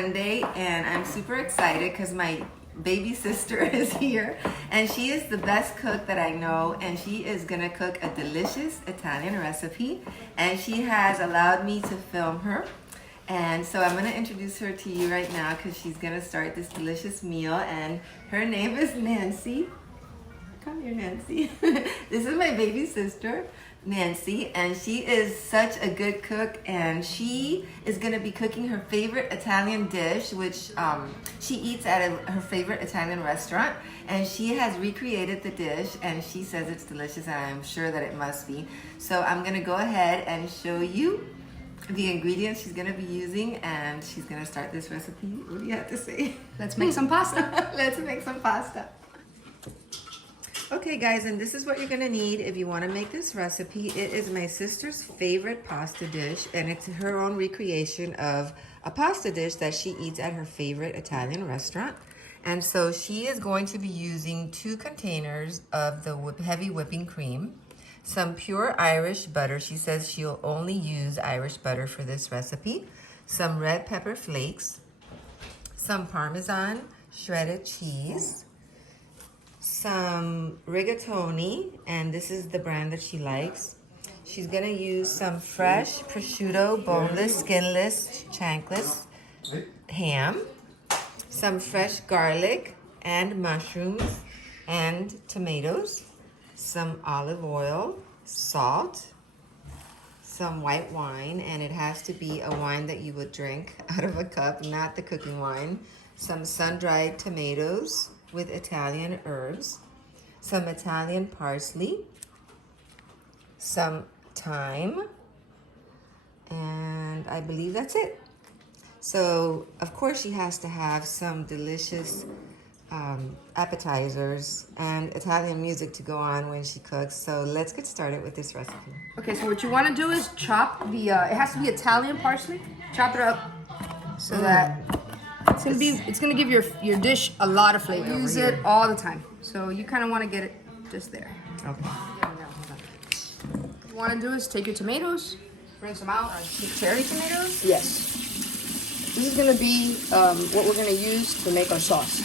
Sunday, and I'm super excited because my baby sister is here, and she is the best cook that I know, and she is gonna cook a delicious Italian recipe, and she has allowed me to film her. And so I'm gonna introduce her to you right now because she's gonna start this delicious meal, and her name is Nancy. Come here, Nancy. This is my baby sister, Nancy, and she is such a good cook, and she is going to be cooking her favorite Italian dish, which she eats at her favorite Italian restaurant, and she has recreated the dish, and she says it's delicious, and I'm sure that it must be. So I'm going to go ahead and show you the ingredients she's going to be using, and she's going to start this recipe. What do you have to say? Let's make some pasta. Let's make some pasta. Okay guys, and this is what you're gonna need if you wanna make this recipe. It is my sister's favorite pasta dish, and it's her own recreation of a pasta dish that she eats at her favorite Italian restaurant. And so she is going to be using 2 containers of the heavy whipping cream, some pure Irish butter. She says she'll only use Irish butter for this recipe, some red pepper flakes, some Parmesan shredded cheese, some rigatoni, and this is the brand that she likes. She's gonna use some fresh prosciutto, boneless, skinless, shankless ham, some fresh garlic and mushrooms and tomatoes, some olive oil, salt, some white wine, and it has to be a wine that you would drink out of a cup, not the cooking wine, some sun-dried tomatoes with Italian herbs, some Italian parsley, some thyme, and I believe that's it. So, of course, she has to have some delicious appetizers and Italian music to go on when she cooks. So let's get started with this recipe. Okay, so what you want to do is chop the, it has to be Italian parsley. Chop it up so that it's gonna give your dish a lot of flavor. Use it all the time. So you kind of want to get it just there. Okay. What you want to do is take your tomatoes, rinse them out. Cherry tomatoes? Yes. This is gonna be what we're gonna use to make our sauce.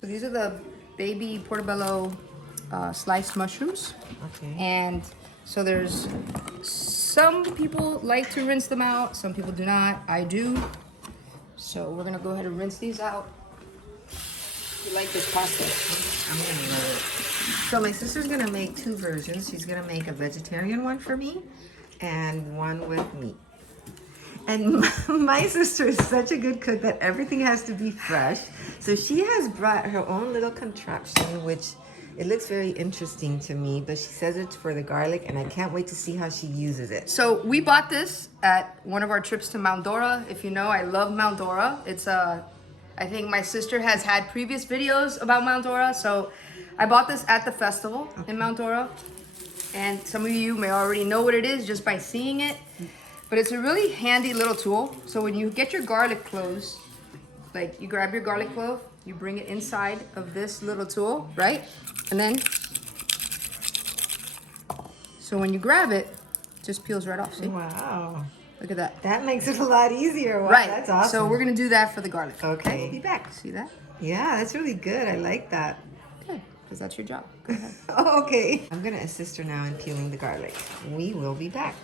So these are the baby portobello sliced mushrooms. Okay. And so there's some people like to rinse them out, some people do not. I do. So we're gonna go ahead and rinse these out. You like this pasta? I'm gonna love it. So my sister's gonna make 2 versions. She's gonna make a vegetarian one for me and one with meat. And my sister is such a good cook that everything has to be fresh. So she has brought her own little contraption, which it looks very interesting to me, but she says it's for the garlic, and I can't wait to see how she uses it. So we bought this at one of our trips to Mount Dora. If you know, I love Mount Dora. It's I think my sister has had previous videos about Mount Dora. So I bought this at the festival in Mount Dora. And some of you may already know what it is just by seeing it. But it's a really handy little tool. So when you get your garlic cloves, like you grab your garlic clove, you bring it inside of this little tool, right? And then, so when you grab it, it just peels right off, see? Wow. Look at that. That makes it a lot easier. Wow, Right. That's awesome. So we're gonna do that for the garlic. Okay. We'll be back. See that? Yeah, that's really good. I like that. Good, because that's your job. Go ahead. Oh, okay. I'm gonna assist her now in peeling the garlic. We will be back.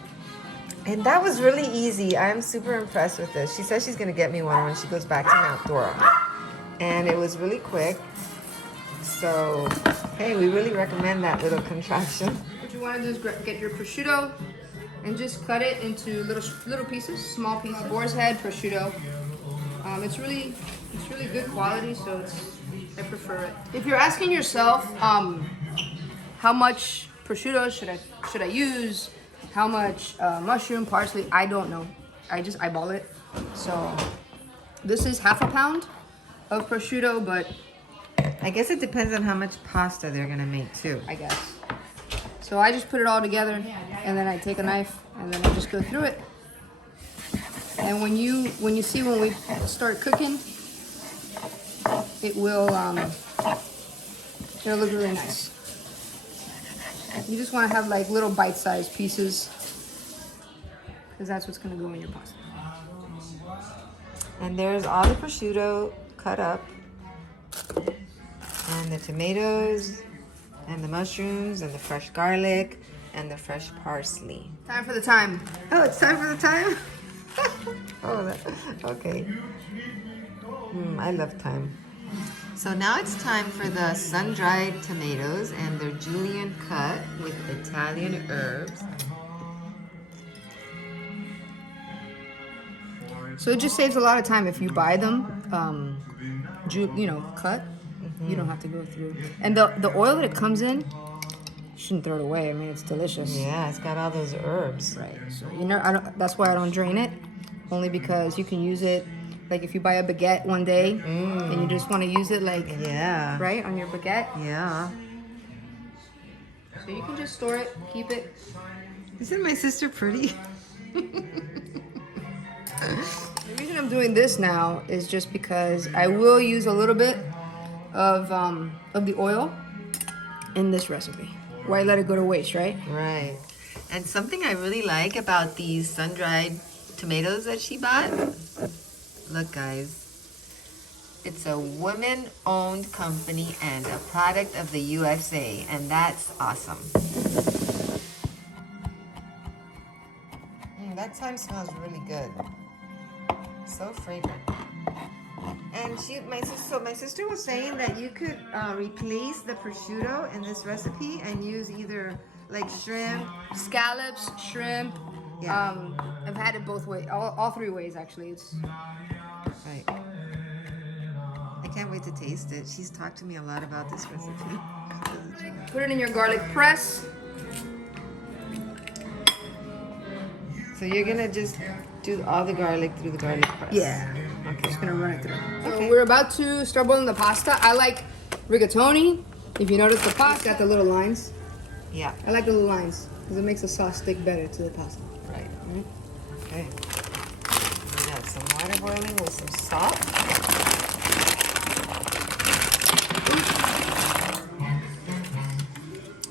And that was really easy. I'm super impressed with this. She says she's gonna get me one when she goes back to Mount Dora. And it was really quick. So, hey, we really recommend that little contraption. What you want to do is get your prosciutto and just cut it into little pieces, small pieces. Boar's head prosciutto. It's really good quality, so I prefer it. If you're asking yourself, how much prosciutto should I use? How much mushroom, parsley? I don't know. I just eyeball it. So this is half a pound of prosciutto, but I guess it depends on how much pasta they're gonna make too. I guess. So I just put it all together, and then I take a knife, and then I just go through it. And when you see when we start cooking, it will it'll look really nice. You just want to have like little bite-sized pieces, because that's what's gonna go in your pasta. And there's all the prosciutto cut up. And the tomatoes, and the mushrooms, and the fresh garlic, and the fresh parsley. Time for the time. Oh, it's time for the time? Okay. I love thyme. So now it's time for the sun-dried tomatoes, and they're julienne cut with Italian herbs. So it just saves a lot of time if you buy them, cut. You don't have to go through. And the oil that it comes in, you shouldn't throw it away. I mean, it's delicious. Yeah, it's got all those herbs. Right. So that's why I don't drain it, only because you can use it. Like if you buy a baguette one day and you just want to use it, right on your baguette. Yeah. So you can just store it, keep it. Isn't my sister pretty? The reason I'm doing this now is just because I will use a little bit of the oil in this recipe. Why let it go to waste, right? Right. And something I really like about these sun-dried tomatoes that she bought, look guys, it's a women-owned company and a product of the USA, and that's awesome. That thyme smells really good. So fragrant. And my sister was saying that you could replace the prosciutto in this recipe and use either like shrimp, Scallops, shrimp. Yeah. I've had it both ways, all three ways actually. It's right. I can't wait to taste it. She's talked to me a lot about this recipe. Put it in your garlic press. So you're gonna just do all the garlic through the garlic press. Yeah. Okay. Just gonna run it through. Okay. So we're about to start boiling the pasta. I like rigatoni. If you notice the pasta got the little lines. Yeah. I like the little lines because it makes the sauce stick better to the pasta. Right. Okay. We got some water boiling with some salt.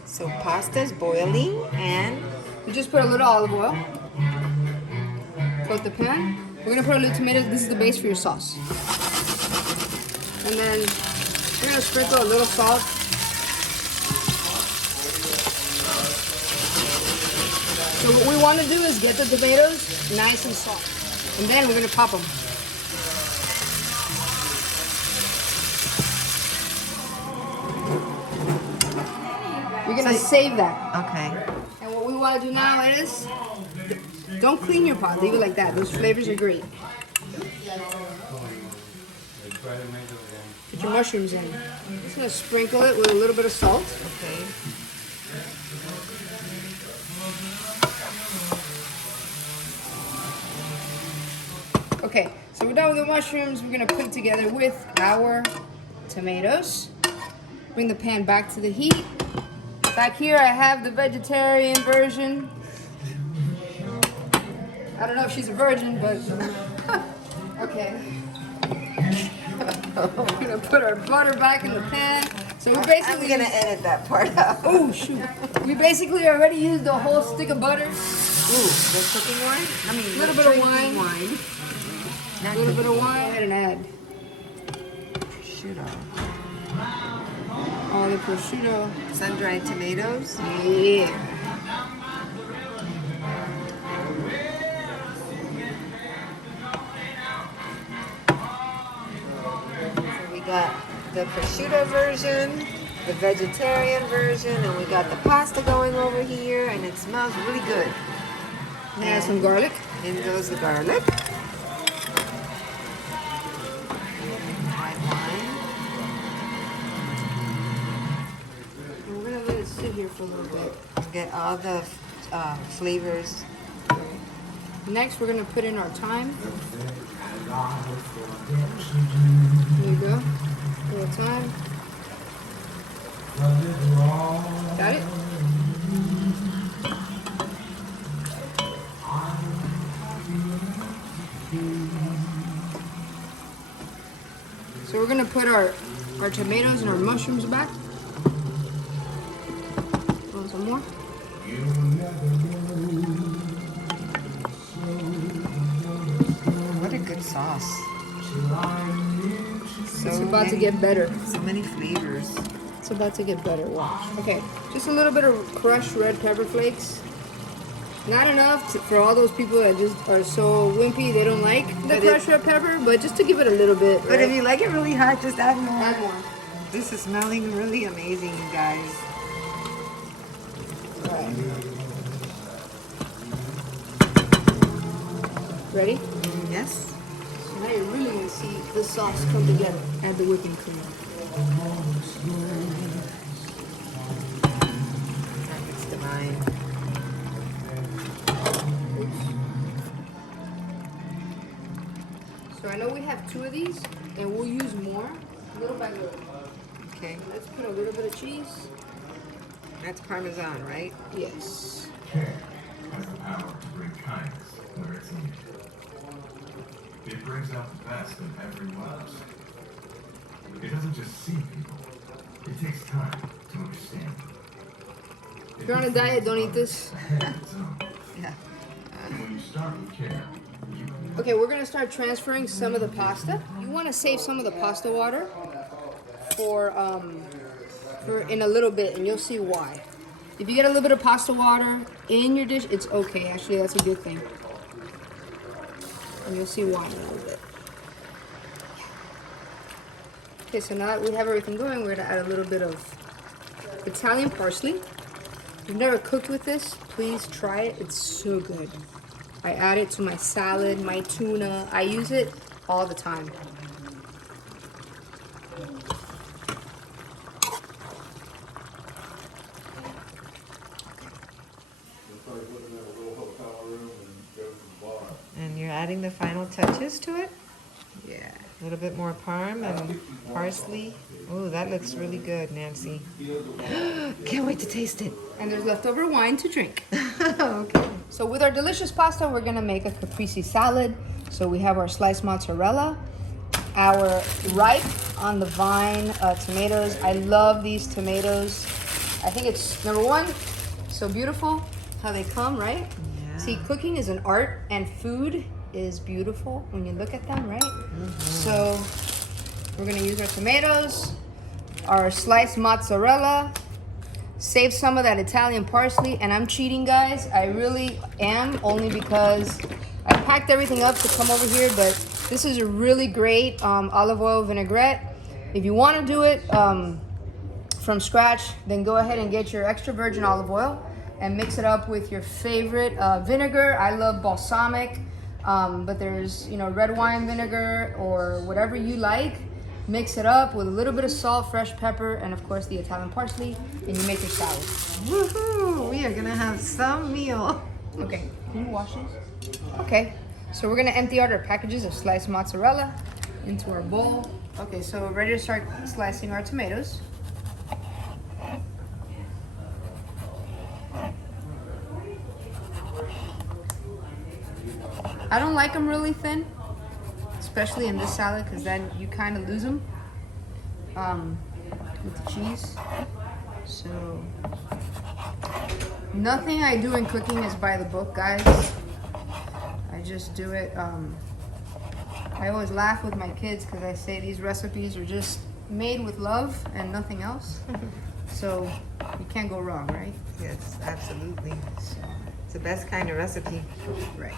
So pasta's boiling, and We just put a little olive oil. Coat the pan. We're gonna put a little tomato. This is the base for your sauce. And then we're gonna sprinkle a little salt. So what we want to do is get the tomatoes nice and soft, and then we're gonna pop them. You're gonna save that. okay. And what we want to do now is, don't clean your pot, leave it like that. Those flavors are great. Put your mushrooms in. Just gonna sprinkle it with a little bit of salt. Okay. Okay, so we're done with the mushrooms. We're gonna put it together with our tomatoes. Bring the pan back to the heat. Back here I have the vegetarian version. I don't know if she's a virgin, but okay. We're gonna put our butter back in the pan. So we basically I'm gonna edit that part out. Oh shoot! We basically already used a whole stick of butter. Ooh, the cooking wine? I mean, A little the bit of drinking wine. Not A little bit cooking of wine. Go ahead and add prosciutto. all the prosciutto. Sun-dried tomatoes. Yeah. So we got the prosciutto version, the vegetarian version, and we got the pasta going over here, and it smells really good. Add some garlic. In goes the garlic. White wine. And we're gonna let it sit here for a little bit. Get all the flavors. Next, we're gonna put in our thyme. There you go. A little thyme. Got it? So we're gonna put our tomatoes and our mushrooms back. Want some more? What a good sauce. It's about to get better. So many flavors. It's about to get better. Watch. Okay, just a little bit of crushed red pepper flakes. Not enough for all those people that just are so wimpy they don't like the crushed red pepper, but just to give it a little bit. But if you like it really hot, just add more. Add more. This is smelling really amazing, you guys. Right. Ready? Yes. So now you're really gonna see the sauce come together. Add the whipping cream. It's divine. So I know we have 2 of these, and we'll use more, little by little. Okay. Let's put a little bit of cheese. That's Parmesan, right? Yes. Care has the power to bring kindness where it's needed. It brings out the best in everyone else. It doesn't just see people. It takes time to understand them. If you're on a diet, don't eat this. Yeah. And when you start with care, you can Okay, we're gonna start transferring some of the pasta. You want to save some of the pasta water for in a little bit, and you'll see why. If you get a little bit of pasta water in your dish, it's okay. Actually, that's a good thing, and you'll see why in a little bit. Okay, so now that we have everything going, we're gonna add a little bit of Italian parsley. If you've never cooked with this, please try it. It's so good. I add it to my salad, my tuna. I use it all the time. And you're adding the final touches to it? Yeah. A little bit more parm and parsley. Oh, that looks really good, Nancy. Can't wait to taste it. And there's leftover wine to drink. Okay. So with our delicious pasta, we're gonna make a caprese salad. So we have our sliced mozzarella, our ripe on the vine tomatoes. I love these tomatoes. I think it's number one, so beautiful how they come, right? Yeah. See, cooking is an art, and food is beautiful when you look at them, right? So we're gonna use our tomatoes, our sliced mozzarella, save some of that Italian parsley, and I'm cheating, guys. I really am, only because I packed everything up to come over here, but this is a really great olive oil vinaigrette. If you want to do it from scratch, then go ahead and get your extra virgin olive oil and mix it up with your favorite vinegar. I love balsamic, but there's, you know, red wine vinegar or whatever you like. Mix it up with a little bit of salt, fresh pepper, and of course the Italian parsley, and you make your salad. Woohoo! We are gonna have some meal. Okay, can you wash these? Okay, so we're gonna empty out our packages of sliced mozzarella into our bowl. Okay, so we're ready to start slicing our tomatoes. I don't like them really thin, especially in this salad, because then you kind of lose them with the cheese. So nothing I do in cooking is by the book, guys. I just do it. I always laugh with my kids because I say these recipes are just made with love and nothing else. So you can't go wrong, right? Yes, absolutely. It's the best kind of recipe. Right.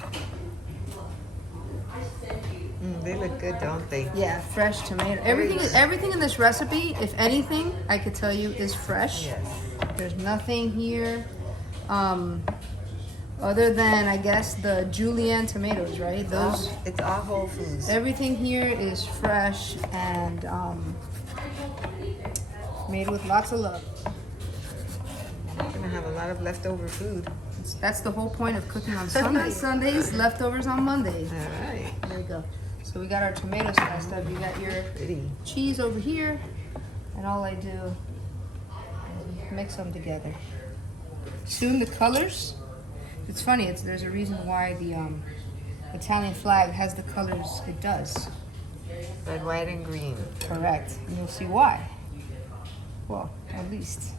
They look good, don't they? Yeah, fresh tomato. Everything in this recipe, if anything, I could tell you is fresh. Yes. There's nothing here, other than I guess the julienne tomatoes, right? Those. It's all Whole Foods. Everything here is fresh and made with lots of love. We're gonna have a lot of leftover food. That's the whole point of cooking on Sundays. Sundays, leftovers on Mondays. All right. There we go. So we got our tomatoes sliced up. You got your Pretty. cheese over here, and all I do is mix them together. Soon the colors. It's funny. There's a reason why the Italian flag has the colors it does. Red, white, and green. Correct. And you'll see why. Well, at least.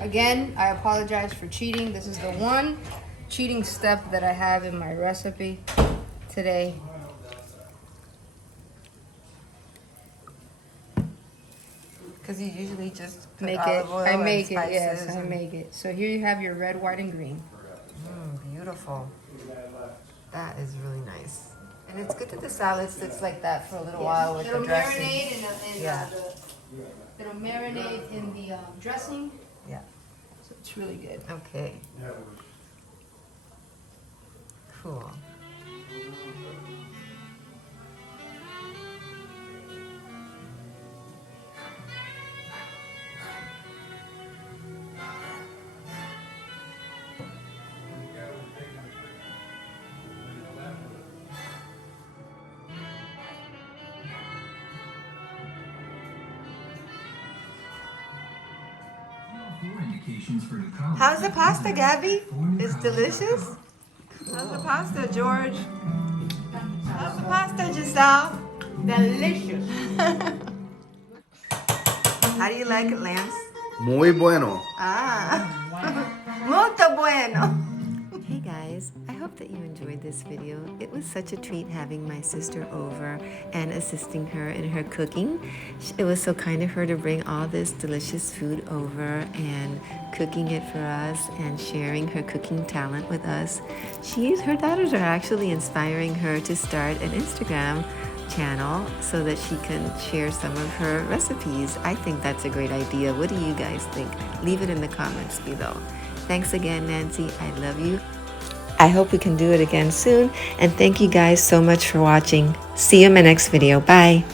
Again, I apologize for cheating. This is the one cheating step that I have in my recipe today. Because you usually just put Make it. olive oil I and make it. spices Yes, I and- make it. So here you have your red, white, and green. Beautiful. That is really nice. And it's good that the salad sits like that for a little while with the dressing. Yeah. It'll marinate in the dressing. Yeah. So it's really good. Okay. Cool. How's the pasta, Gabby? It's delicious? How's the pasta, George? How's the pasta, Giselle? Delicious. How do you like it, Lance? Muy bueno. Ah, muito bueno. Hey guys, I hope that you enjoyed this video. It was such a treat having my sister over and assisting her in her cooking. It was so kind of her to bring all this delicious food over and cooking it for us and sharing her cooking talent with us. Her daughters are actually inspiring her to start an Instagram channel so that she can share some of her recipes. I think that's a great idea. What do you guys think? Leave it in the comments below. Thanks again, Nancy. I love you. I hope we can do it again soon. And thank you guys so much for watching. See you in my next video. Bye.